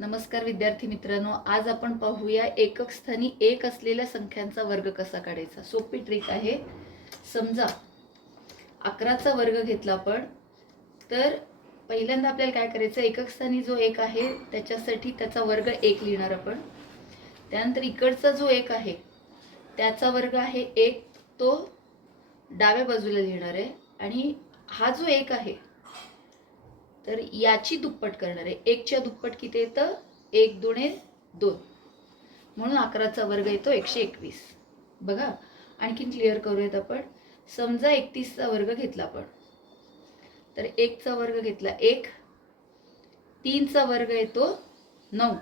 नमस्कार विद्यार्थी मित्रांनो, आज आपण पाहूया एकक स्थानी एक असलेल्या संख्यांचा वर्ग कसा काढायचा। सोपी ट्रिक आहे। समजा 11चा वर्ग घेतला आपण, तर पहिल्यांदा आपल्याला काय करायचं, एकक स्थानी जो एक आहे त्याच्यासाठी त्याचा वर्ग 1 लिहिणार आपण। त्यानंतर इकडचा जो एक आहे त्याचा वर्ग आहे 1, तो डाव्या बाजूला लिहिणार आहे। आणि हा जो एक आहे तर याची दुप्पट करणार आहे। 1 च्या दुप्पट किती येतं, 1 दुणे 2, म्हणून 11चा वर्ग येतो 121। बघा आणखीन क्लिअर करूयात आपण। समजा 31चा वर्ग घेतला आपण, तर 1 चा वर्ग घेतला 1, 3 चा वर्ग येतो 9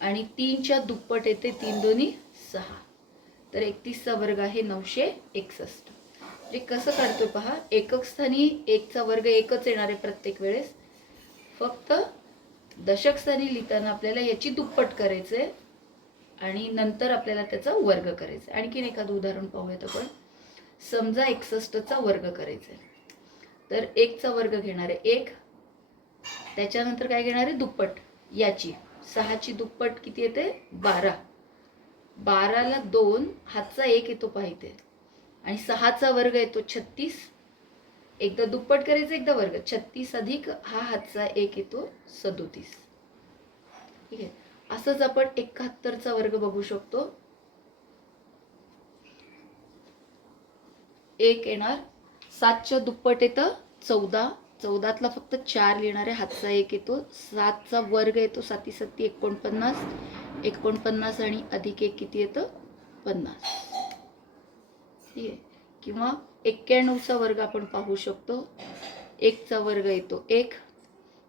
आणि 3 च्या दुप्पट येते 3 दोन्ही 6, तर 31चा वर्ग आहे 961। म्हणजे कसं काढतोय पहा, एकक स्थानी 1 चा वर्ग 1च येणार आहे प्रत्येक वेळेस, फक्त दशक स्थानी लिहिताना आपल्याला याची दुप्पट करायचे आणि नंतर आपल्याला त्याचा वर्ग करायचा। आणखीन एखादं उदाहरण पाहूयात आपण। समजा 61चा वर्ग करायचा आहे, तर 1 चा वर्ग घेणार आहे 1, त्याच्यानंतर काय घेणार आहे दुप्पट याची, 6 ची दुप्पट किती येते 12, 12 ला 2 हातचा 1 येतो पाहिजे, आणि 6चा वर्ग येतो 36, एकदा दुप्पट करायचं एकदा वर्ग, 36 अधिक हा हातचा 1 येतो 37। ठीक आहे, असंच आपण 71चा वर्ग बघू शकतो। 1 येणार, 7 च्या दुप्पट येतं 14, 14तला फक्त 4 लिहिणार आहे, हातचा 1 येतो, 7चा वर्ग येतो 7 7 49, 49 आणि अधिक 1 किती येतं 50। ठीक आहे, किंवा 91चा वर्ग आपण पाहू शकतो। 1 चा वर्ग येतो 1,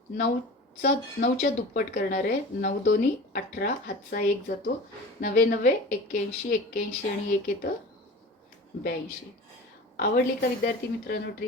9 च्या दुप्पट करणार आहे, 9 दोन्ही 18, हातचा 1 जातो, 9 9 81, 81 आणि 1 येतं 82। आवडली का विद्यार्थी मित्रांनो ट्रिक?